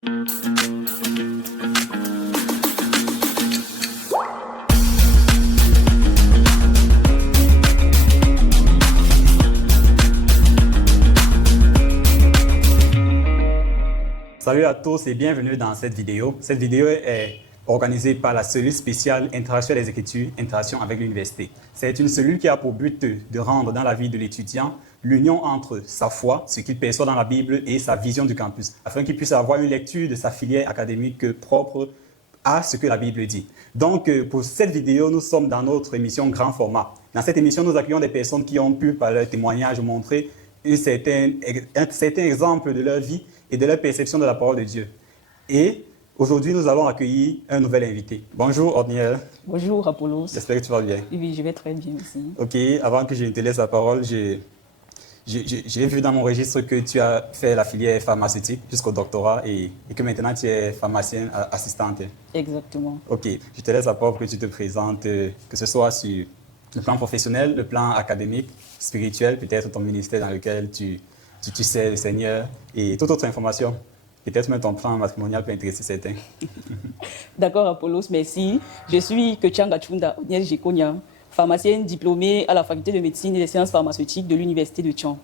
Salut à tous et bienvenue dans cette vidéo. Cette vidéo est organisée par la cellule spéciale Interaction des Écritures, Interaction avec l'Université. C'est une cellule qui a pour but de rendre dans la vie de l'étudiant l'union entre sa foi, ce qu'il perçoit dans la Bible, et sa vision du campus, afin qu'il puisse avoir une lecture de sa filière académique propre à ce que la Bible dit. Donc, pour cette vidéo, nous sommes dans notre émission grand format. Dans cette émission, nous accueillons des personnes qui ont pu, par leur témoignage, montrer un certain exemple de leur vie et de leur perception de la parole de Dieu. Et aujourd'hui, nous allons accueillir un nouvel invité. Bonjour, Ordniel. Bonjour, Apollos. J'espère que tu vas bien. Oui, je vais très bien aussi. OK, avant que je ne te laisse la parole, j'ai vu dans mon registre que tu as fait la filière pharmaceutique jusqu'au doctorat et que maintenant tu es pharmacienne assistante. Exactement. OK, je te laisse la parole pour que tu te présentes, que ce soit sur le plan professionnel, le plan académique, spirituel, peut-être ton ministère dans lequel tu sais le Seigneur et toute autre information. Peut-être même ton plan matrimonial peut intéresser certains. D'accord, Apollos, merci. Je suis Kechanga Chunda Onyel Jekonia, pharmacienne diplômée à la faculté de médecine et des sciences pharmaceutiques de l'université de Tchang.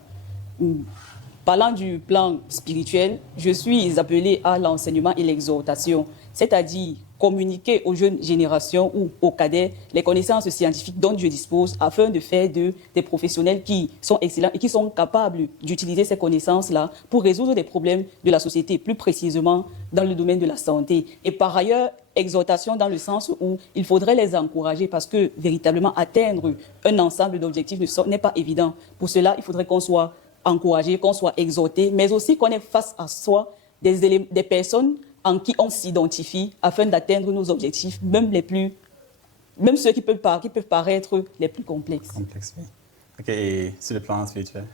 Parlant du plan spirituel, je suis appelée à l'enseignement et l'exhortation, c'est-à-dire communiquer aux jeunes générations ou aux cadets les connaissances scientifiques dont je dispose afin de faire des professionnels qui sont excellents et qui sont capables d'utiliser ces connaissances-là pour résoudre des problèmes de la société, plus précisément dans le domaine de la santé. Et par ailleurs, exhortation dans le sens où il faudrait les encourager parce que véritablement atteindre un ensemble d'objectifs n'est pas évident. Pour cela, il faudrait qu'on soit encouragé, qu'on soit exhorté, mais aussi qu'on ait face à soi des personnes en qui on s'identifie afin d'atteindre nos objectifs, même ceux qui peuvent paraître les plus complexes. Complexe, oui. OK, et sur le plan spirituel?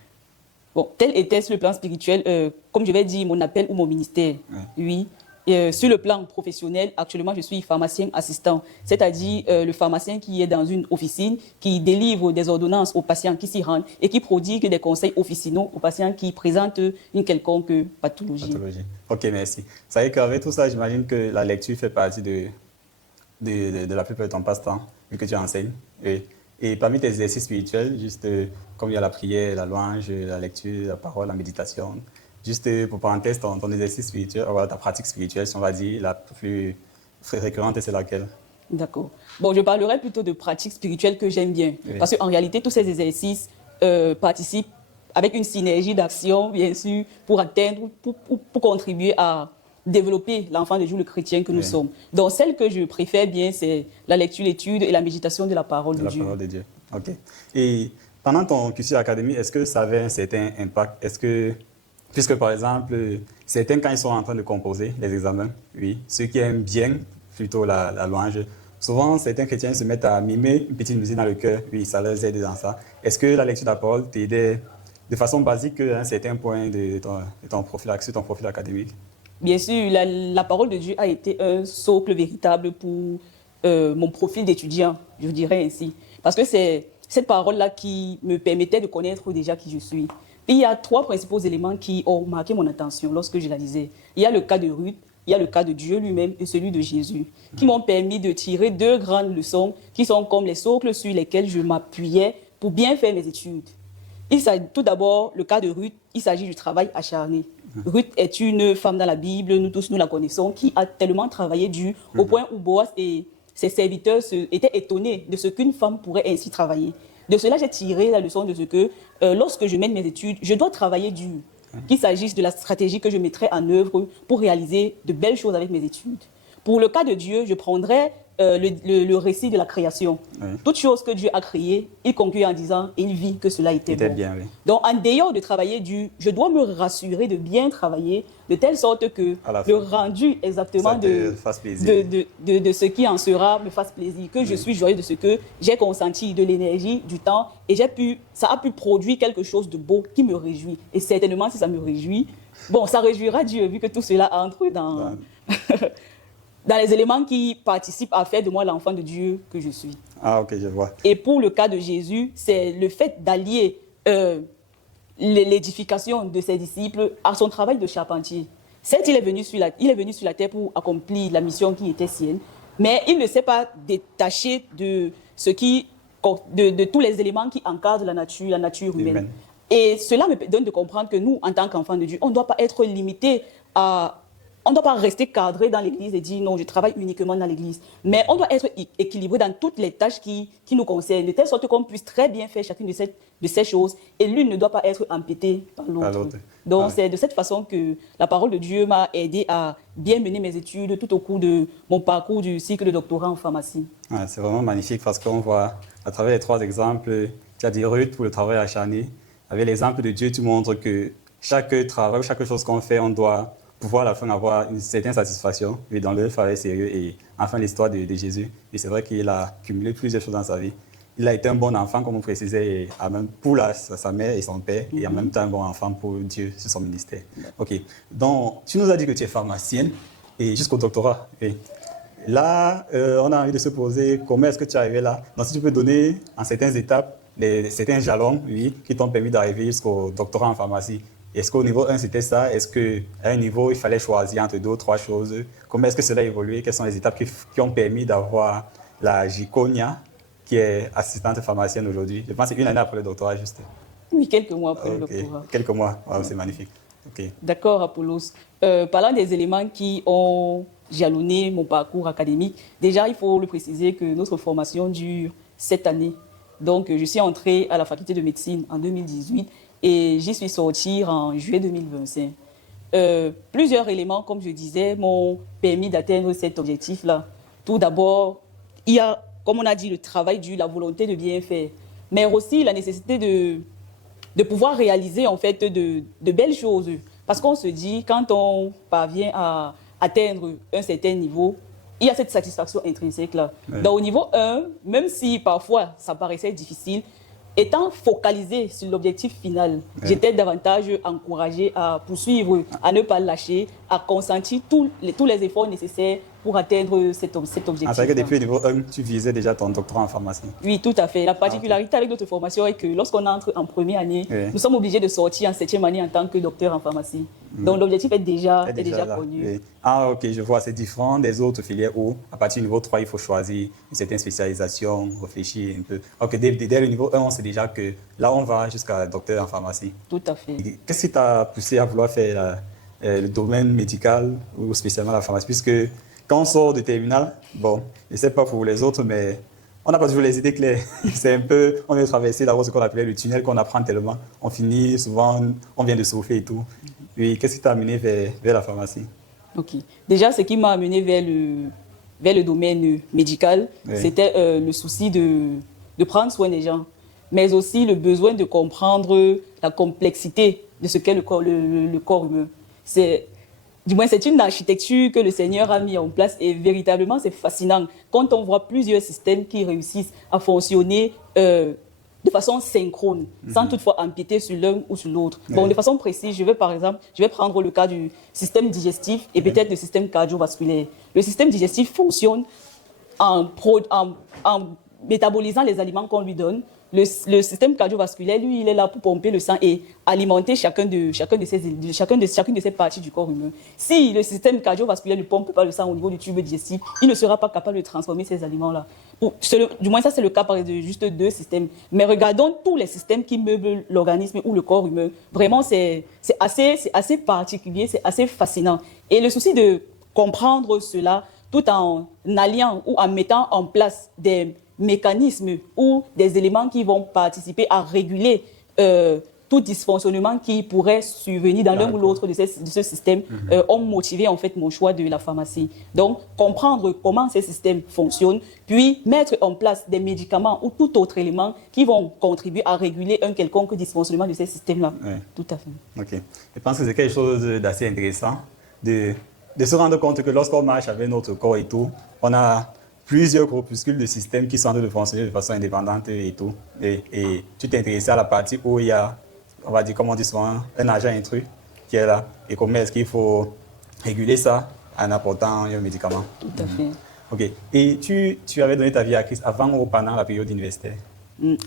Bon, tel était sur le plan spirituel, comme je vais dire, mon appel ou mon ministère, oui. Et, sur le plan professionnel, actuellement, je suis pharmacien assistant, c'est-à-dire le pharmacien qui est dans une officine, qui délivre des ordonnances aux patients qui s'y rendent et qui prodigue des conseils officinaux aux patients qui présentent une quelconque pathologie. OK, merci. Ça veut dire qu'avec tout ça, j'imagine que la lecture fait partie de la plupart de ton passe-temps, vu que tu enseignes. Et parmi tes exercices spirituels, juste comme il y a la prière, la louange, la lecture, la parole, la méditation, juste pour parenthèse, ton exercice spirituel, ta pratique spirituelle, si on va dire, la plus récurrente, c'est laquelle? D'accord. Bon, je parlerai plutôt de pratiques spirituelles que j'aime bien. Oui. Parce qu'en réalité, tous ces exercices participent avec une synergie d'action, bien sûr, pour atteindre, pour contribuer à développer l'enfant de Dieu, le chrétien que nous sommes. Donc, celle que je préfère bien, c'est la lecture, l'étude et la méditation de la parole de Dieu. La parole de Dieu, OK. Et pendant ton cursus académique, est-ce que ça avait un certain impact? Est-ce que, puisque par exemple, certains, quand ils sont en train de composer les examens, oui, ceux qui aiment bien plutôt la louange, souvent, certains chrétiens se mettent à mimer une petite musique dans le cœur, oui, ça leur aide dans ça. Est-ce que la lecture de la parole t'aidait de façon basique à un certain point de ton profil académique? Bien sûr, la parole de Dieu a été un socle véritable pour mon profil d'étudiant, je dirais ainsi. Parce que c'est cette parole-là qui me permettait de connaître déjà qui je suis. Et il y a trois principaux éléments qui ont marqué mon attention lorsque je la lisais. Il y a le cas de Ruth, il y a le cas de Dieu lui-même et celui de Jésus, qui m'ont permis de tirer deux grandes leçons qui sont comme les socles sur lesquels je m'appuyais pour bien faire mes études. Tout d'abord, le cas de Ruth, il s'agit du travail acharné. Ruth est une femme dans la Bible, nous tous nous la connaissons, qui a tellement travaillé dur au point où Boaz et ses serviteurs étaient étonnés de ce qu'une femme pourrait ainsi travailler. De cela, j'ai tiré la leçon de ce que lorsque je mène mes études, je dois travailler dur. Qu'il s'agisse de la stratégie que je mettrai en œuvre pour réaliser de belles choses avec mes études. Pour le cas de Dieu, je prendrai le récit de la création. Oui. Toute chose que Dieu a créée, il conclut en disant, il vit que cela était bon. Bien, oui. Donc, en dehors de travailler dur, je dois me rassurer de bien travailler, de telle sorte que le rendu exactement de ce qui en sera me fasse plaisir, que je suis joyeux de ce que j'ai consenti, de l'énergie, du temps, et ça a pu produire quelque chose de beau qui me réjouit. Et certainement, si ça me réjouit, bon, ça réjouira Dieu, vu que tout cela entre dans... dans les éléments qui participent à faire de moi l'enfant de Dieu que je suis. Ah, ok, je vois. Et pour le cas de Jésus, c'est le fait d'allier l'édification de ses disciples à son travail de charpentier. Certes, il est venu sur la terre pour accomplir la mission qui était sienne, mais il ne s'est pas détaché de tous les éléments qui encadrent la nature humaine. Et cela me donne de comprendre que nous, en tant qu'enfants de Dieu, on ne doit pas être limité on ne doit pas rester cadré dans l'église et dire non, je travaille uniquement dans l'église. Mais on doit être équilibré dans toutes les tâches qui nous concernent, de telle sorte qu'on puisse très bien faire chacune de ces choses et l'une ne doit pas être empiétée par l'autre. Donc c'est de cette façon que la parole de Dieu m'a aidé à bien mener mes études tout au cours de mon parcours du cycle de doctorat en pharmacie. C'est vraiment magnifique parce qu'on voit à travers les 3 exemples, tu as dit Ruth pour le travail acharné. Avec l'exemple de Dieu, tu montres que chaque travail, chaque chose qu'on fait, on doit pouvoir à la fin avoir une certaine satisfaction et dans le travail sérieux. Et enfin, l'histoire de Jésus. Et c'est vrai qu'il a cumulé plusieurs choses dans sa vie. Il a été un bon enfant, comme on précisait, même pour sa mère et son père, et en même temps un bon enfant pour Dieu sur son ministère. OK. Donc, tu nous as dit que tu es pharmacienne et jusqu'au doctorat. Et là, on a envie de se poser comment est-ce que tu es arrivé là. Donc, si tu peux donner en certaines étapes, certains jalons, oui, qui t'ont permis d'arriver jusqu'au doctorat en pharmacie. Est-ce qu'au niveau 1, c'était ça? Est-ce qu'à un niveau, il fallait choisir entre 2 ou 3 choses? Comment est-ce que cela a évolué? Quelles sont les étapes qui ont permis d'avoir la Giconia, qui est assistante pharmacienne aujourd'hui? Je pense que c'est 1 année après le doctorat, juste. Oui, quelques mois après le doctorat. Quelques mois, wow, c'est magnifique. Okay. D'accord, Apollos. Parlant des éléments qui ont jalonné mon parcours académique, déjà, il faut le préciser que notre formation dure 7 années. Donc, je suis entrée à la faculté de médecine en 2018 et j'y suis sortie en juillet 2025. Plusieurs éléments, comme je disais, m'ont permis d'atteindre cet objectif-là. Tout d'abord, il y a, comme on a dit, le travail dur, la volonté de bien faire, mais aussi la nécessité de pouvoir réaliser en fait de belles choses. Parce qu'on se dit, quand on parvient à atteindre un certain niveau, il y a cette satisfaction intrinsèque-là. Ouais. Donc au niveau 1, même si parfois ça paraissait difficile, étant focalisé sur l'objectif final, j'étais davantage encouragée à poursuivre, à ne pas lâcher, à consentir tous les efforts nécessaires pour atteindre cet objectif. En fait que depuis le niveau 1, tu visais déjà ton doctorat en pharmacie. Oui, tout à fait. La particularité avec notre formation est que lorsqu'on entre en première année, nous sommes obligés de sortir en 7e année en tant que docteur en pharmacie. Donc l'objectif est déjà connu. Oui. Ah ok, je vois, c'est différent des autres filières où à partir du niveau 3, il faut choisir une certaine spécialisation, réfléchir un peu. Ok, dès le niveau 1, on sait déjà que là, on va jusqu'à docteur en pharmacie. Tout à fait. Qu'est-ce qui t'a poussé à vouloir faire le domaine médical ou spécialement la pharmacie? Puisque quand on sort de terminal, bon, je ne sais pas pour les autres, mais on n'a pas toujours les idées claires. C'est un peu, on vient de traverser d'abord ce qu'on appelait le tunnel qu'on apprend tellement. On finit souvent, on vient de souffler et tout. Oui, qu'est-ce qui t'a amené vers la pharmacie? Ok. Déjà, ce qui m'a amené vers le domaine médical, c'était le souci de prendre soin des gens, mais aussi le besoin de comprendre la complexité de ce qu'est le corps humain. Du moins, c'est une architecture que le Seigneur a mis en place et véritablement, c'est fascinant quand on voit plusieurs systèmes qui réussissent à fonctionner de façon synchrone, sans toutefois empiéter sur l'un ou sur l'autre. Bon, de façon précise, je vais prendre le cas du système digestif et peut-être le système cardiovasculaire. Le système digestif fonctionne en métabolisant les aliments qu'on lui donne. Le système cardiovasculaire, lui, il est là pour pomper le sang et alimenter chacune de ces parties du corps humain. Si le système cardiovasculaire ne pompe pas le sang au niveau du tube digestif, il ne sera pas capable de transformer ces aliments-là. Du moins, ça, c'est le cas de juste 2 systèmes. Mais regardons tous les systèmes qui meublent l'organisme ou le corps humain. Vraiment, c'est assez particulier, c'est assez fascinant. Et le souci de comprendre cela tout en alliant ou en mettant en place des mécanismes ou des éléments qui vont participer à réguler tout dysfonctionnement qui pourrait survenir dans l'un ou l'autre de ce système ont motivé en fait mon choix de la pharmacie. Donc, comprendre comment ces systèmes fonctionnent, puis mettre en place des médicaments ou tout autre élément qui vont contribuer à réguler un quelconque dysfonctionnement de ces systèmes-là. Oui. Tout à fait. Ok. Je pense que c'est quelque chose d'assez intéressant de se rendre compte que lorsqu'on marche avec notre corps et tout, on a plusieurs groupuscules de systèmes qui sont en train de fonctionner de façon indépendante et tout. Et tu t'es intéressé à la partie où il y a, on va dire, comme on dit souvent, un agent intrus qui est là. Et comment est-ce qu'il faut réguler ça en apportant un médicament. Tout à fait. Ok. Et tu avais donné ta vie à Christ avant ou pendant la période universitaire?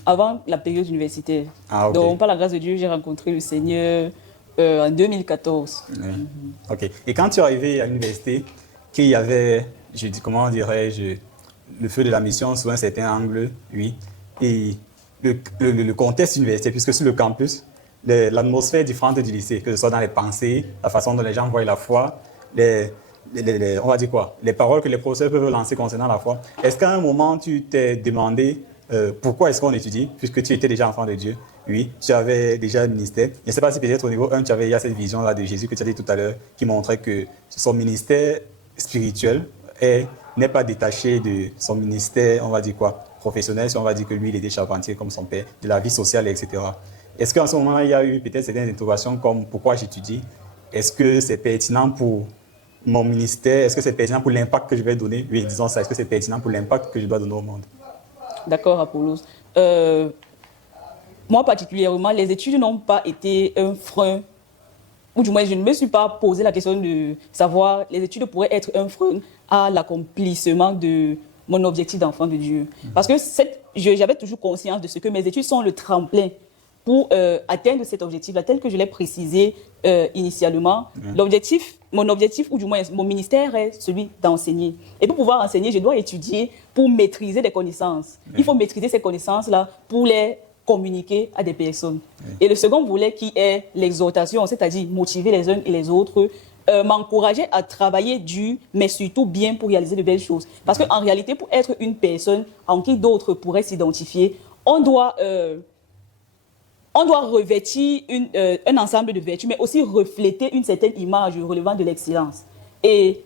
Avant la période universitaire. Ah, ok. Donc, par la grâce de Dieu, j'ai rencontré le Seigneur En 2014. Oui. OK. Et quand tu es arrivé à l'université, qu'il y avait, comment dirais-je, le feu de la mission sous un certain angle, oui, et le contexte universitaire, puisque sur le campus, l'atmosphère est différente du lycée, que ce soit dans les pensées, la façon dont les gens voient la foi, on va dire quoi, les paroles que les professeurs peuvent lancer concernant la foi. Est-ce qu'à un moment, tu t'es demandé pourquoi est-ce qu'on étudie, puisque tu étais déjà enfant de Dieu? Oui, tu avais déjà un ministère. Je ne sais pas si peut-être au niveau 1, tu avais déjà cette vision-là de Jésus que tu as dit tout à l'heure, qui montrait que son ministère spirituel n'est pas détaché de son ministère, on va dire quoi, professionnel, si on va dire que lui, il était charpentier comme son père, de la vie sociale, etc. Est-ce qu'en ce moment, il y a eu peut-être certaines interrogations comme pourquoi j'étudie? Est-ce que c'est pertinent pour mon ministère? Est-ce que c'est pertinent pour l'impact que je vais donner? Oui, disons ça. Est-ce que c'est pertinent pour l'impact que je dois donner au monde? D'accord, Apollos. Moi, particulièrement, les études n'ont pas été un frein, ou du moins, je ne me suis pas posé la question de savoir les études pourraient être un frein à l'accomplissement de mon objectif d'enfant de Dieu. Parce que j'avais toujours conscience de ce que mes études sont le tremplin pour atteindre cet objectif-là, tel que je l'ai précisé initialement. Mon objectif, ou du moins mon ministère, est celui d'enseigner. Et pour pouvoir enseigner, je dois étudier pour maîtriser des connaissances. Il faut maîtriser ces connaissances-là pour les communiquer à des personnes. Et le second volet qui est l'exhortation, c'est-à-dire motiver les uns et les autres, m'encourager à travailler dur, mais surtout bien pour réaliser de belles choses. Parce qu'en réalité, pour être une personne en qui d'autres pourraient s'identifier, on doit revêtir un ensemble de vertus, mais aussi refléter une certaine image relevant de l'excellence. Et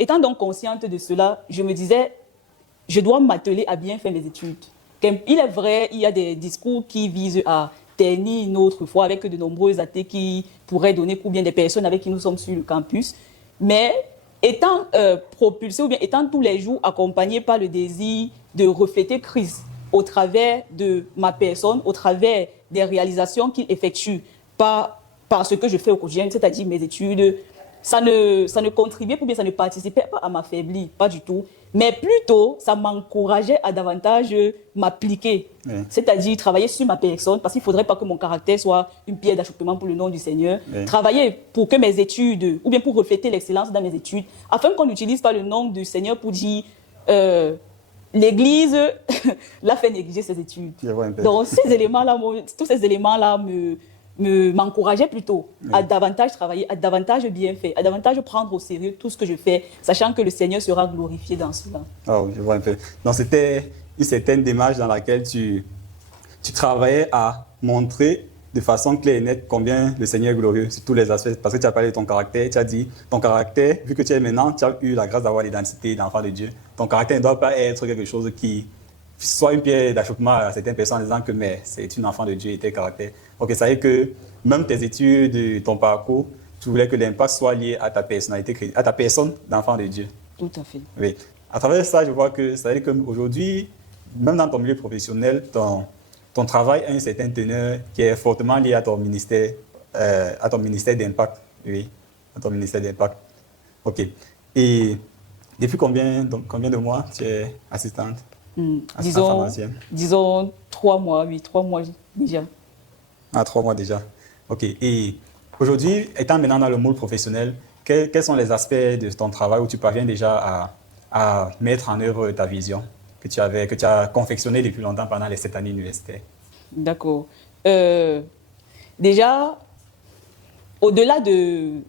étant donc consciente de cela, je me disais, je dois m'atteler à bien faire mes études. Il est vrai, il y a des discours qui visent à ternir notre foi avec de nombreux athées qui pourraient donner pour bien des personnes avec qui nous sommes sur le campus. Mais étant propulsé ou bien étant tous les jours accompagné par le désir de refléter Christ au travers de ma personne, au travers des réalisations qu'il effectue par ce que je fais au quotidien, c'est-à-dire mes études, ça ne contribuait ou bien ça ne participait pas à m'affaiblir, pas du tout. Mais plutôt, ça m'encourageait à davantage m'appliquer, c'est-à-dire travailler sur ma personne, parce qu'il ne faudrait pas que mon caractère soit une pierre d'achoppement pour le nom du Seigneur. Travailler pour que mes études, ou bien pour refléter l'excellence dans mes études, afin qu'on n'utilise pas le nom du Seigneur pour dire l'Église l'a fait négliger ses études. Donc, tous ces éléments-là m'encourageaient plutôt à davantage travailler, à davantage bien faire, à davantage prendre au sérieux tout ce que je fais, sachant que le Seigneur sera glorifié dans cela. Oh, je vois un peu. Donc, c'était une certaine démarche dans laquelle tu travaillais à montrer de façon claire et nette combien le Seigneur est glorieux sur tous les aspects. Parce que tu as parlé de ton caractère, tu as dit, ton caractère, vu que tu es maintenant, tu as eu la grâce d'avoir l'identité d'enfant de Dieu. Ton caractère ne doit pas être quelque chose qui soit une pierre d'achoppement à certaines personnes en disant que mais c'est une enfant de Dieu et tel caractère. Ok, ça veut dire que même tes études, ton parcours, tu voulais que l'impact soit lié à ta personnalité, à ta personne d'enfant de Dieu. Tout à fait. Oui. À travers ça, je vois que ça veut dire qu'aujourd'hui, même dans ton milieu professionnel, ton travail a une certaine teneur qui est fortement liée à ton ministère d'impact. Oui, à ton ministère d'impact. Ok. Et depuis combien de mois tu es assistante? Disons 3 mois, oui, 3 mois déjà. Ah, 3 mois déjà. OK. Et aujourd'hui, étant maintenant dans le monde professionnel, quels sont les aspects de ton travail où tu parviens déjà à mettre en œuvre ta vision que tu as confectionnée depuis longtemps pendant les 7 années universitaires? D'accord. Déjà, au-delà de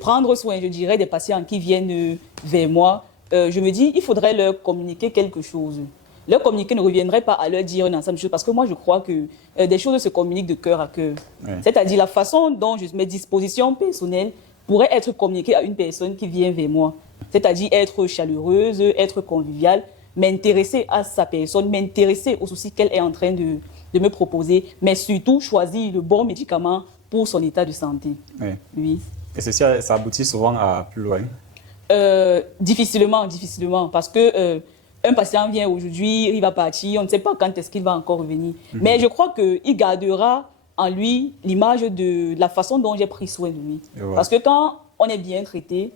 prendre soin, je dirais, des patients qui viennent vers moi, je me dis, il faudrait leur communiquer quelque chose. Leur communiquer ne reviendrait pas à leur dire un ensemble de choses, parce que moi, je crois que des choses se communiquent de cœur à cœur. C'est-à-dire la façon dont mes dispositions personnelles pourraient être communiquées à une personne qui vient vers moi. C'est-à-dire être chaleureuse, être conviviale, m'intéresser à sa personne, m'intéresser aux soucis qu'elle est en train de me proposer, mais surtout choisir le bon médicament pour son état de santé. Oui. Et ceci, ça aboutit souvent à plus loin? Difficilement, parce que un patient vient aujourd'hui, il va partir, on ne sait pas quand est-ce qu'il va encore revenir. Mais je crois qu'il gardera en lui l'image de la façon dont j'ai pris soin de lui. Parce que quand on est bien traité,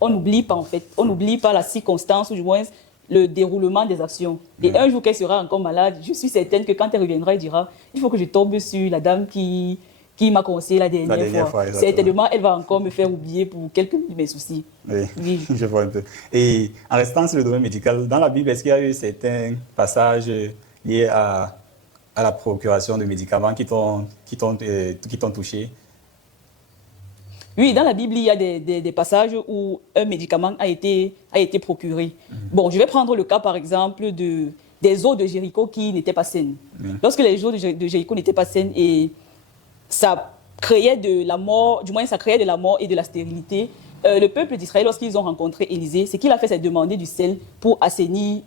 on n'oublie pas en fait, on n'oublie pas la circonstance ou du moins le déroulement des actions. Et un jour qu'elle sera encore malade, je suis certaine que quand elle reviendra, elle dira, il faut que je tombe sur la dame qui qui m'a conseillé la dernière fois. Exactement. Certainement, elle va encore me faire oublier pour quelques de mes soucis. Oui, Oui. je vois un peu. Et en restant sur le domaine médical, dans la Bible, est-ce qu'il y a eu certains passages liés à la procuration de médicaments qui t'ont touché? Oui, dans la Bible, il y a des passages où un médicament a été procuré. Bon, je vais prendre le cas, par exemple, des eaux de Jéricho qui n'étaient pas saines. Lorsque les eaux de Jéricho n'étaient pas saines, et ça créait de la mort, du moins ça créait de la mort et de la stérilité, le peuple d'Israël, lorsqu'ils ont rencontré Élisée, ce qu'il a fait, c'est demander du sel pour assainir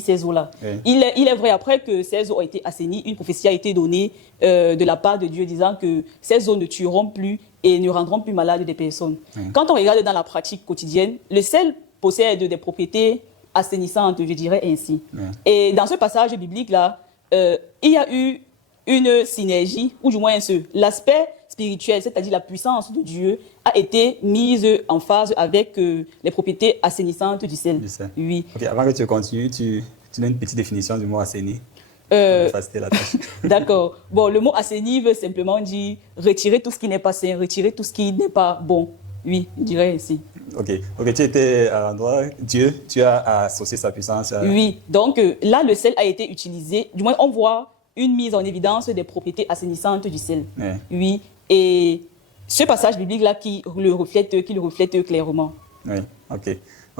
ces eaux-là. Oui. Il est vrai, après que ces eaux ont été assainies, une prophétie a été donnée de la part de Dieu disant que ces eaux ne tueront plus et ne rendront plus malades des personnes. Quand on regarde dans la pratique quotidienne, le sel possède des propriétés assainissantes, je dirais ainsi. Et dans ce passage biblique-là, il y a eu une synergie, ou du moins l'aspect spirituel, c'est-à-dire la puissance de Dieu, a été mise en phase avec les propriétés assainissantes du sel. Oui. Ok, avant que tu continues, tu donnes une petite définition du mot assaini. Faciliter la tâche. D'accord. Bon, le mot assaini veut simplement dire retirer tout ce qui n'est pas sain, retirer tout ce qui n'est pas bon. Oui, je dirais ainsi. Ok, tu étais à l'endroit, Dieu, tu as associé sa puissance à... Oui, donc là, le sel a été utilisé, du moins on voit une mise en évidence des propriétés assainissantes du sel. Oui, et ce passage biblique-là qui le reflète clairement. Oui, ok,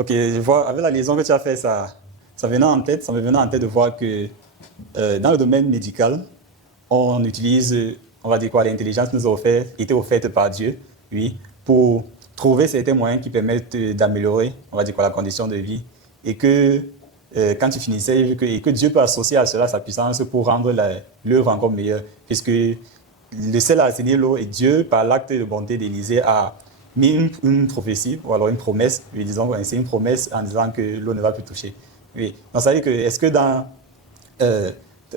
je vois, avec la liaison que tu as fait, ça me venait en tête de voir que dans le domaine médical, on utilise, on va dire quoi, l'intelligence nous a été offerte par Dieu, oui, pour trouver certains moyens qui permettent d'améliorer, on va dire quoi, la condition de vie. Et que quand tu finissais, et que Dieu peut associer à cela sa puissance pour rendre l'œuvre encore meilleure. Puisque le sel a assaini l'eau et Dieu, par l'acte de bonté d'Élisée, a mis une prophétie, ou alors une promesse, lui disons, c'est une promesse en disant que l'eau ne va plus toucher. Oui. Donc ça veut dire que, est-ce que dans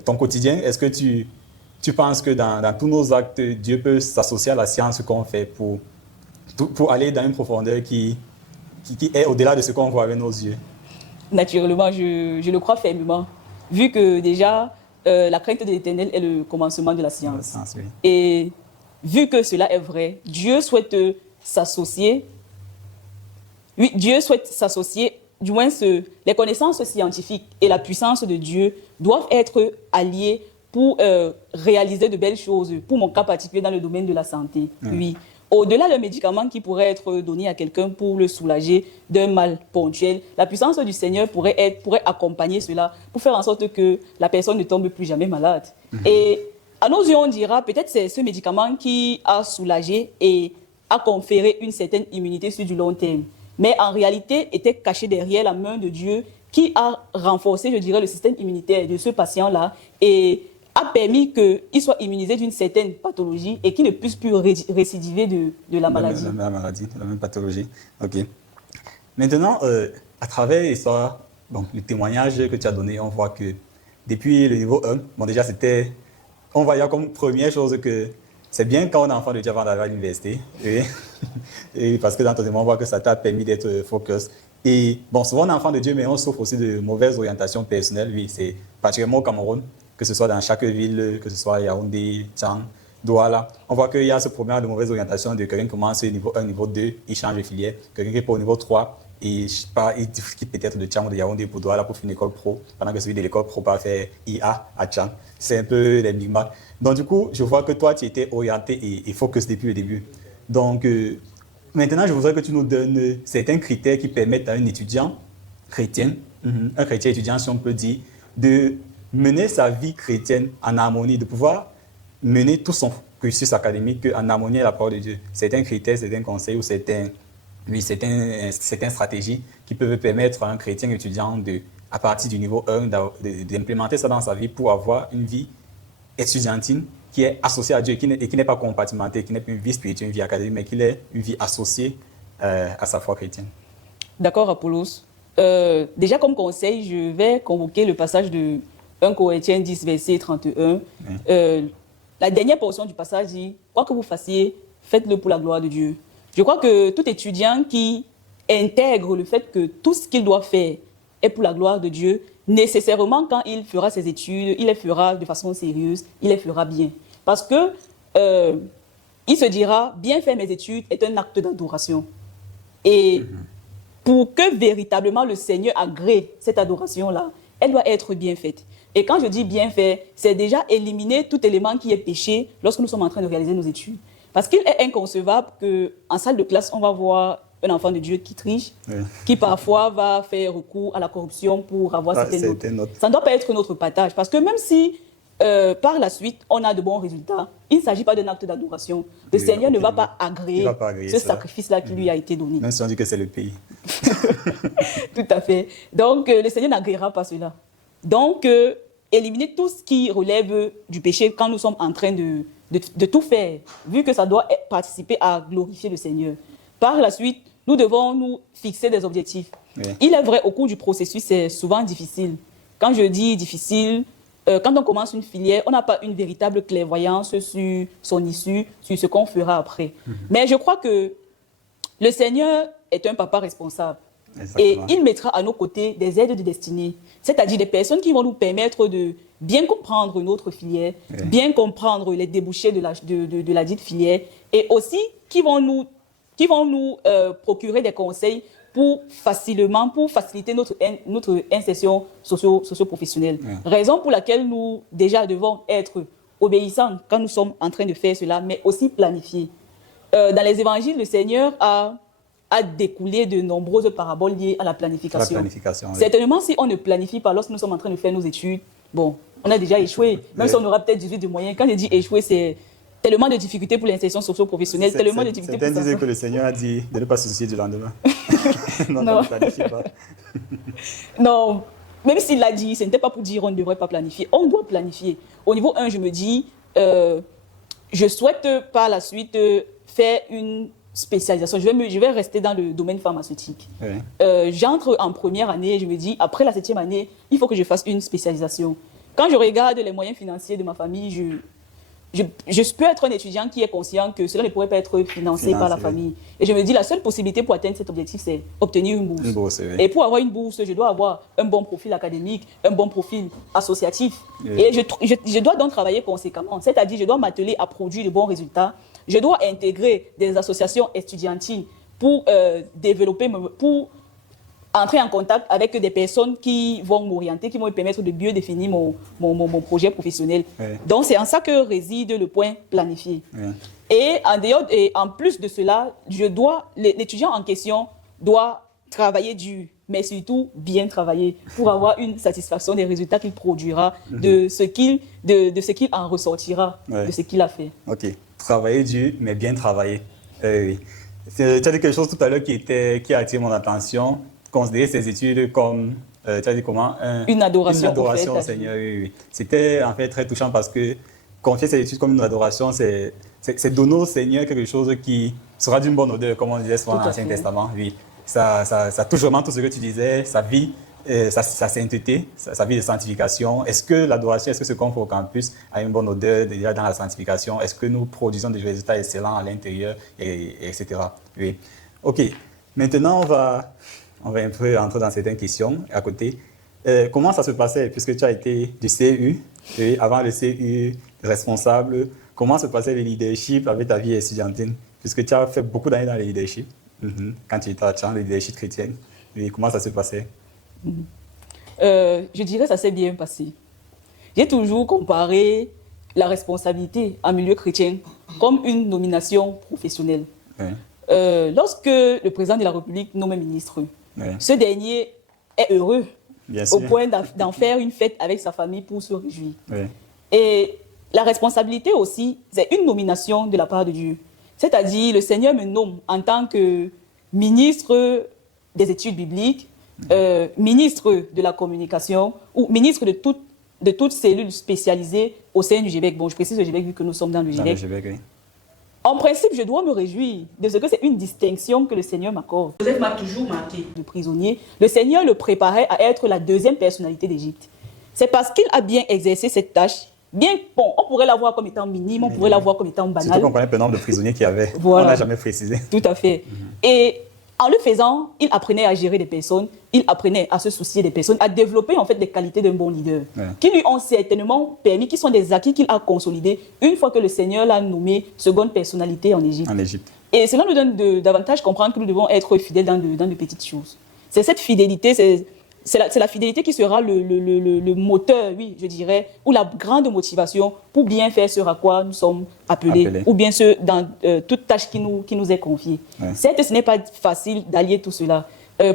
ton quotidien, est-ce que tu penses que dans tous nos actes, Dieu peut s'associer à la science qu'on fait pour aller dans une profondeur qui est au-delà de ce qu'on voit avec nos yeux? Naturellement, je le crois fermement, vu que déjà, la crainte de l'Éternel est le commencement de la science. Oui. Et vu que cela est vrai, Dieu souhaite s'associer. Oui, Dieu souhaite s'associer, du moins les connaissances scientifiques et la puissance de Dieu doivent être alliées pour réaliser de belles choses, pour mon cas particulier dans le domaine de la santé. Oui. Au-delà d'un médicament qui pourrait être donné à quelqu'un pour le soulager d'un mal ponctuel, la puissance du Seigneur pourrait accompagner cela pour faire en sorte que la personne ne tombe plus jamais malade. Et à nos yeux, on dira peut-être c'est ce médicament qui a soulagé et a conféré une certaine immunité sur du long terme. Mais en réalité, était caché derrière la main de Dieu qui a renforcé, je dirais, le système immunitaire de ce patient-là et a permis qu'il soit immunisé d'une certaine pathologie et qu'il ne puisse plus récidiver de la maladie. La maladie, la même pathologie. Ok. Maintenant, à travers l'histoire, le témoignage que tu as donné, on voit que depuis le niveau 1, déjà on voyait comme première chose que c'est bien quand on est enfant de Dieu avant d'arriver à l'université. Et parce que dans ton témoignage, on voit que ça t'a permis d'être focus. Et souvent on est enfant de Dieu, mais on souffre aussi de mauvaises orientations personnelles. Oui, c'est particulièrement au Cameroun, que ce soit dans chaque ville, que ce soit Yaoundé, Tchang, Douala. On voit qu'il y a ce problème de mauvaise orientation de quelqu'un qui commence au niveau 1, niveau 2, il change de filière. Quelqu'un qui est au niveau 3, il quitte peut-être de Tchang ou de Yaoundé pour Douala pour faire une école pro, pendant que celui de l'école pro va faire IA à Tchang. C'est un peu les micmacs. Donc du coup, je vois que toi, tu étais orienté et focus depuis le début. Donc maintenant, je voudrais que tu nous donnes certains critères qui permettent à un étudiant chrétien, un chrétien étudiant, si on peut dire, de mener sa vie chrétienne en harmonie, de pouvoir mener tout son cursus académique en harmonie avec la parole de Dieu. Certains critères, certains conseils ou certaines stratégies qui peuvent permettre à un chrétien étudiant, à partir du niveau 1, d'implémenter ça dans sa vie pour avoir une vie estudiantine qui est associée à Dieu et qui n'est pas compartimentée, qui n'est pas une vie spirituelle, une vie académique, mais qui est une vie associée à sa foi chrétienne. D'accord, Apollos. Déjà comme conseil, je vais convoquer le passage de 1 Corinthiens 10, verset 31. La dernière portion du passage dit « Quoi que vous fassiez, faites-le pour la gloire de Dieu ». Je crois que tout étudiant qui intègre le fait que tout ce qu'il doit faire est pour la gloire de Dieu, nécessairement, quand il fera ses études, il les fera de façon sérieuse, il les fera bien. Parce que il se dira, bien faire mes études est un acte d'adoration. Et pour que véritablement le Seigneur agrée cette adoration-là, elle doit être bien faite. Et quand je dis bien fait, c'est déjà éliminer tout élément qui est péché lorsque nous sommes en train de réaliser nos études. Parce qu'il est inconcevable qu'en salle de classe, on va voir un enfant de Dieu qui triche, qui parfois va faire recours à la corruption pour avoir certaines notes. Ça ne doit pas être notre partage. Parce que même si par la suite, on a de bons résultats, il ne s'agit pas d'un acte d'adoration. Le Seigneur ne va pas agréer ce sacrifice-là qui lui a été donné. Même si on dit que c'est le pays. Tout à fait. Donc, le Seigneur n'agréera pas cela. Donc, éliminer tout ce qui relève du péché quand nous sommes en train de tout faire, vu que ça doit participer à glorifier le Seigneur. Par la suite, nous devons nous fixer des objectifs. Oui. Il est vrai, au cours du processus, c'est souvent difficile. Quand je dis difficile, quand on commence une filière, on n'a pas une véritable clairvoyance sur son issue, sur ce qu'on fera après. Mais je crois que le Seigneur est un papa responsable. Exactement. Et il mettra à nos côtés des aides de destinée, c'est-à-dire des personnes qui vont nous permettre de bien comprendre notre filière, bien comprendre les débouchés de la dite filière, et aussi qui vont nous procurer des conseils pour faciliter notre insertion socio-professionnelle. Raison pour laquelle nous, déjà, devons être obéissants quand nous sommes en train de faire cela, mais aussi planifier. Dans les évangiles, le Seigneur a découlé de nombreuses paraboles liées à la planification. Certainement, si on ne planifie pas lorsque nous sommes en train de faire nos études, bon, on a déjà échoué. Même si on aura peut-être 18 de moyens. Quand je dis échouer, c'est tellement de difficultés pour l'insertion socio-professionnelle, tellement de difficultés pour ça. Certains disaient que le Seigneur a dit de ne pas se soucier du lendemain. Non. Ne planifie pas. Non, même s'il l'a dit, ce n'était pas pour dire on ne devrait pas planifier. On doit planifier. Au niveau 1, je me dis, je souhaite par la suite faire une spécialisation. Je vais rester dans le domaine pharmaceutique. J'entre en première année et je me dis, après la 7e année, il faut que je fasse une spécialisation. Quand je regarde les moyens financiers de ma famille, je peux être un étudiant qui est conscient que cela ne pourrait pas être financé par la famille. Et je me dis, la seule possibilité pour atteindre cet objectif, c'est obtenir une bourse. Et pour avoir une bourse, je dois avoir un bon profil académique, un bon profil associatif. Et je dois donc travailler conséquemment. C'est-à-dire, je dois m'atteler à produire de bons résultats. Je dois intégrer des associations estudiantines pour développer, pour entrer en contact avec des personnes qui vont m'orienter, qui vont me permettre de mieux définir mon projet professionnel. Donc, c'est en ça que réside le point planifié. Et en plus de cela, l'étudiant en question doit travailler dur, mais surtout bien travailler pour avoir une satisfaction des résultats qu'il produira, de ce qu'il en ressortira, de ce qu'il a fait. OK. Travailler dur, mais bien travailler. Oui. Tu as dit quelque chose tout à l'heure qui a attiré mon attention. Considérer ses études comme, tu as dit comment une adoration au Seigneur. Oui. C'était en fait très touchant parce que confier ses études comme une adoration, c'est donner au Seigneur quelque chose qui sera d'une bonne odeur, comme on disait souvent dans l'Ancien Testament. Oui. Ça touche vraiment tout ce que tu disais, sa vie, sa sainteté, sa vie de sanctification. Est-ce que l'adoration, est-ce que ce qu'on fait au campus a une bonne odeur déjà dans la sanctification? Est-ce que nous produisons des résultats excellents à l'intérieur, etc. Oui. OK. Maintenant, on va un peu entrer dans certaines questions à côté. Comment ça se passait, puisque tu as été du CU, et avant le CU, responsable, comment se passait le leadership avec ta vie étudiantine, puisque tu as fait beaucoup d'années dans le leadership, quand tu étais à le leadership chrétien. Et comment ça se passait? Je dirais que ça s'est bien passé. J'ai toujours comparé la responsabilité en milieu chrétien comme une nomination professionnelle. Lorsque le président de la République nomme un ministre, ce dernier est heureux au point d'en faire une fête avec sa famille pour se réjouir. Et la responsabilité aussi, c'est une nomination de la part de Dieu. C'est-à-dire, le Seigneur me nomme en tant que ministre des études bibliques, ministre de la communication ou ministre de toute cellule spécialisée au sein du GBEC. Bon, je précise le GBEC vu que nous sommes dans le GBEC. En principe, je dois me réjouir de ce que c'est une distinction que le Seigneur m'accorde. Joseph m'a toujours marqué de prisonnier. Le Seigneur le préparait à être la deuxième personnalité d'Égypte. C'est parce qu'il a bien exercé cette tâche. Bien, bon, on pourrait la voir comme étant minime, on pourrait la voir comme étant banale. Surtout qu'on connaît le nombre de prisonniers qu'il y avait. Voilà. On n'a jamais précisé. Tout à fait. Et En le faisant, il apprenait à gérer des personnes, il apprenait à se soucier des personnes, à développer en fait les qualités d'un bon leader, qui lui ont certainement permis, qui sont des acquis qu'il a consolidés une fois que le Seigneur l'a nommé seconde personnalité en Égypte. Et cela nous donne davantage comprendre que nous devons être fidèles dans de petites choses. C'est cette fidélité, c'est la fidélité qui sera le moteur, oui, je dirais, ou la grande motivation pour bien faire ce à quoi nous sommes appelés. Ou bien dans toute tâche qui nous est confiée. Certes, ce n'est pas facile d'allier tout cela.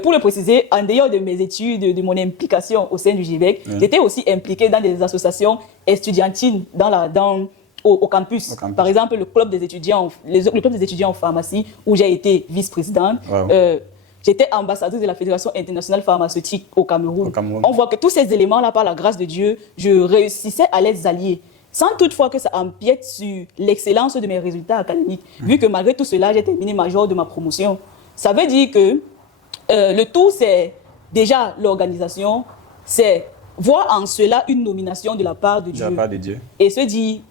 Pour le préciser, en dehors de mes études, de mon implication au sein du GIVEC, j'étais aussi impliquée dans des associations estudiantines au campus. Par exemple, le club des étudiants en pharmacie, où j'ai été vice-présidente. J'étais ambassadrice de la Fédération internationale pharmaceutique au Cameroun. On voit que tous ces éléments-là, par la grâce de Dieu, je réussissais à les allier, sans toutefois que ça empiète sur l'excellence de mes résultats académiques, vu que malgré tout cela, j'ai terminé major de ma promotion. Ça veut dire que le tout, c'est déjà l'organisation, c'est voir en cela une nomination de la part de Dieu. Et se dire,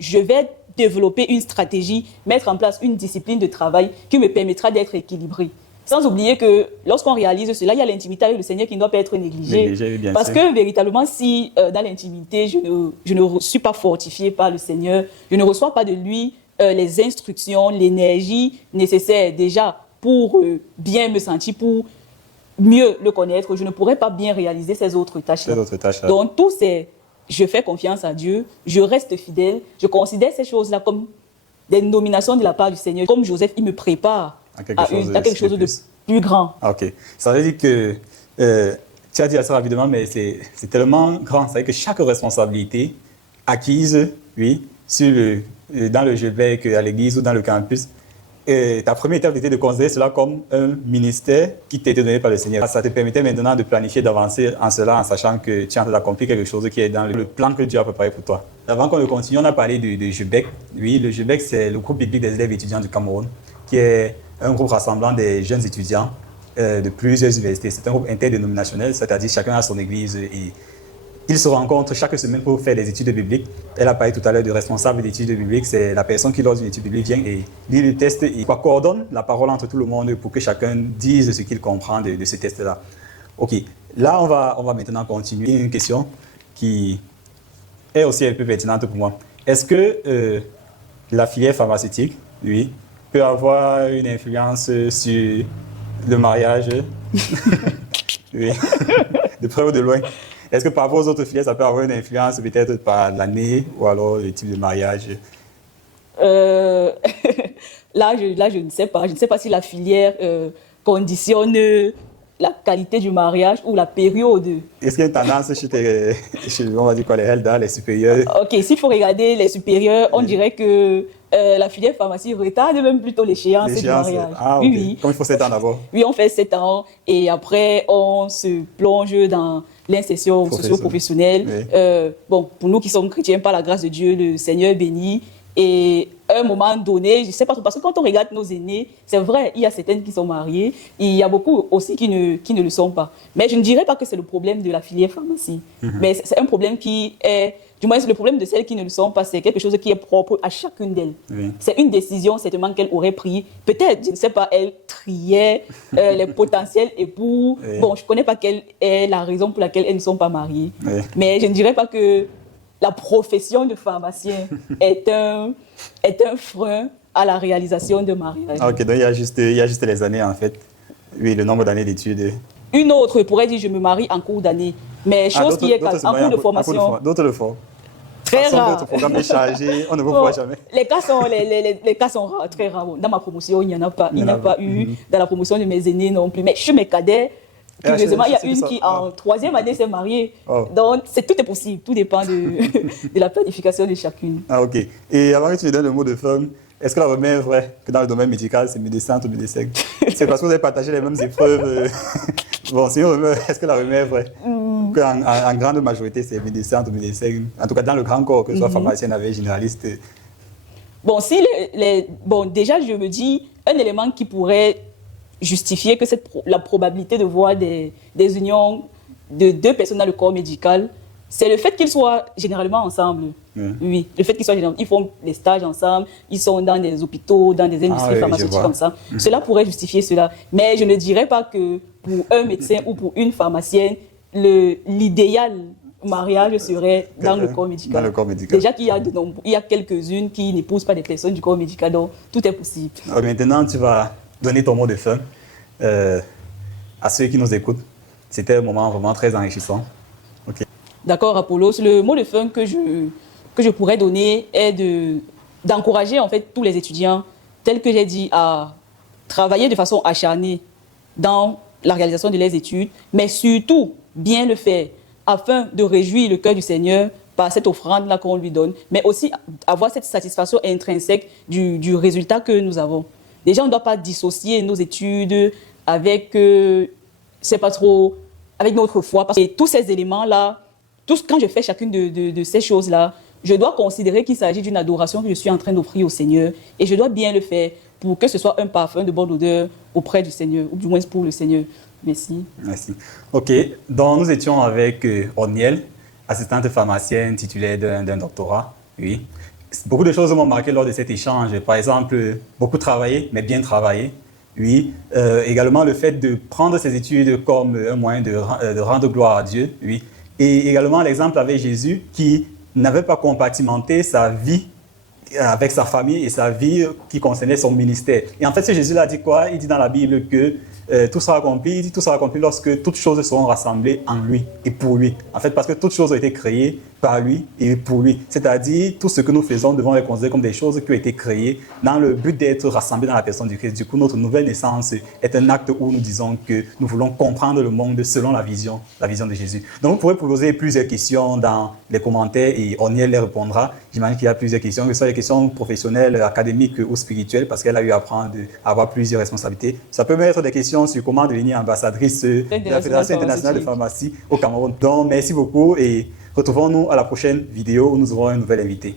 je vais développer une stratégie, mettre en place une discipline de travail qui me permettra d'être équilibré. Sans oublier que lorsqu'on réalise cela, il y a l'intimité avec le Seigneur qui ne doit pas être négligée. Parce que véritablement, si dans l'intimité, je ne suis pas fortifié par le Seigneur, je ne reçois pas de lui les instructions, l'énergie nécessaire déjà pour bien me sentir, pour mieux le connaître, je ne pourrais pas bien réaliser ces autres tâches-là. Donc, tout c'est, je fais confiance à Dieu, je reste fidèle, je considère ces choses-là comme des nominations de la part du Seigneur. Comme Joseph, il me prépare à quelque chose de plus grand. Ok. Ça veut dire que, tu as dit ça rapidement, mais c'est tellement grand. Ça veut dire que chaque responsabilité acquise, oui, dans le GIVEC, à l'église ou dans le campus, ta première étape était de considérer cela comme un ministère qui t'était donné par le Seigneur. Ça te permettait maintenant de planifier, d'avancer en cela, en sachant que tu es en train d'accomplir quelque chose qui est dans le plan que Dieu a préparé pour toi. Avant qu'on ne continue, on a parlé de GIVEC. Oui, le GIVEC, c'est le groupe biblique des élèves étudiants du Cameroun, qui est un groupe rassemblant des jeunes étudiants de plusieurs universités. C'est un groupe interdénominationnel, c'est-à-dire chacun a son église et ils se rencontrent chaque semaine pour faire des études bibliques. Elle a parlé tout à l'heure de responsable d'études bibliques. C'est la personne qui, lors d'une étude biblique, vient et lit le test et coordonne la parole entre tout le monde pour que chacun dise ce qu'il comprend de ce test-là. OK. Là, on va maintenant continuer. Une question qui est aussi un peu pertinente pour moi. Est-ce que la filière pharmaceutique, oui, peut avoir une influence sur le mariage? Oui, de près ou de loin. Est-ce que par rapport aux autres filières, ça peut avoir une influence peut-être par l'année ou alors le type de mariage? Là, je ne sais pas. Je ne sais pas si la filière conditionne la qualité du mariage ou la période. Est-ce qu'il y a une tendance chez on va dire quoi, les LDA, les supérieurs? Ok, s'il faut regarder les supérieurs, on dirait que la filière pharmacie retarde même plutôt l'échéance du mariage. Ah, okay. Oui. Comme il faut 7 ans d'abord. Oui, on fait 7 ans et après on se plonge dans l'insertion socio-professionnelle. Oui. Bon, pour nous qui sommes chrétiens, par la grâce de Dieu, le Seigneur bénit. Et à un moment donné, je ne sais pas trop, parce que quand on regarde nos aînés, c'est vrai, il y a certaines qui sont mariées, il y a beaucoup aussi qui ne le sont pas. Mais je ne dirais pas que c'est le problème de la filière pharmacie. Mais c'est un problème qui est, du moins c'est le problème de celles qui ne le sont pas, c'est quelque chose qui est propre à chacune d'elles. Oui. C'est une décision certainement qu'elle aurait prise. Peut-être, je ne sais pas, elle triait les potentiels époux. Oui. Bon, je ne connais pas quelle est la raison pour laquelle elles ne sont pas mariées. Oui. Mais je ne dirais pas que la profession de pharmacien est un frein à la réalisation de mariage. Ah, ok, donc il y a juste les années en fait. Oui, le nombre d'années d'études. Une autre pourrait dire je me marie en cours d'année, mais chose qui est en cours de formation. D'autres le font. Très rare. Notre programme est chargé, on ne vous voit jamais. Les cas sont rares, très rares. Dans ma promotion, il n'y en a pas. Il n'y en a pas eu. Dans la promotion de mes aînés non plus. Mais chez mes cadets, curieusement, il y a une qui, en 3e année, s'est mariée. Oh. Donc, tout est possible. Tout dépend de la planification de chacune. Ah, ok. Et avant que tu me donnes le mot de femme, est-ce que la rumeur est vraie que dans le domaine médical, c'est médecin ou médecin? C'est parce que vous avez partagé les mêmes épreuves. Bon, c'est une rumeur. Est-ce que la rumeur est vraie? En grande majorité, c'est médecin ou médecin. En tout cas, dans le grand corps, que ce soit pharmacien, avec généraliste. Bon, bon, déjà, je me dis, un élément qui pourrait justifier que la probabilité de voir des unions de 2 personnes dans le corps médical, c'est le fait qu'ils soient généralement ensemble. Oui, le fait qu'ils soient généralement, ils font des stages ensemble, ils sont dans des hôpitaux, dans des industries pharmaceutiques comme ça. Cela pourrait justifier cela. Mais je ne dirais pas que pour un médecin ou pour une pharmacienne, l'idéal mariage serait dans le corps médical. Dans le corps médical. Déjà qu'il y a quelques-unes qui n'épousent pas des personnes du corps médical, donc tout est possible. Maintenant, tu vas donner ton mot de fin à ceux qui nous écoutent. C'était un moment vraiment très enrichissant. Okay. D'accord, Apollos. Le mot de fin que je pourrais donner est d'encourager en fait tous les étudiants, tels que j'ai dit, à travailler de façon acharnée dans la réalisation de leurs études, mais surtout bien le faire afin de réjouir le cœur du Seigneur par cette offrande-là qu'on lui donne, mais aussi avoir cette satisfaction intrinsèque du résultat que nous avons. Déjà, on ne doit pas dissocier nos études avec, c'est pas trop, avec notre foi, parce que tous ces éléments-là, quand je fais chacune de ces choses-là, je dois considérer qu'il s'agit d'une adoration que je suis en train d'offrir au Seigneur, et je dois bien le faire pour que ce soit un parfum de bonne odeur auprès du Seigneur, ou du moins pour le Seigneur. Merci. Merci. OK. Donc, nous étions avec Orniel, assistante pharmacienne titulaire d'un doctorat. Oui. Beaucoup de choses m'ont marqué lors de cet échange. Par exemple, beaucoup travailler, mais bien travailler. Oui. Également, le fait de prendre ses études comme un moyen de rendre gloire à Dieu. Oui. Et également, l'exemple avec Jésus qui n'avait pas compartimenté sa vie avec sa famille et sa vie qui concernait son ministère. Et en fait, ce Jésus-là dit quoi? Il dit dans la Bible que tout sera accompli. Il dit tout sera accompli lorsque toutes choses seront rassemblées en lui et pour lui. En fait, parce que toutes choses ont été créées par lui et pour lui. C'est-à-dire, tout ce que nous faisons devons les considérer comme des choses qui ont été créées dans le but d'être rassemblées dans la personne du Christ. Du coup, notre nouvelle naissance est un acte où nous disons que nous voulons comprendre le monde selon la vision de Jésus. Donc, vous pourrez poser plusieurs questions dans les commentaires et Orniel les répondra. J'imagine qu'il y a plusieurs questions, que ce soit des questions professionnelles, académiques ou spirituelles, parce qu'elle a eu à apprendre à avoir plusieurs responsabilités. Ça peut même être des questions sur comment devenir ambassadrice de la Fédération internationale de pharmacie au Cameroun. Donc, merci beaucoup et retrouvons-nous à la prochaine vidéo où nous aurons un nouvel invité.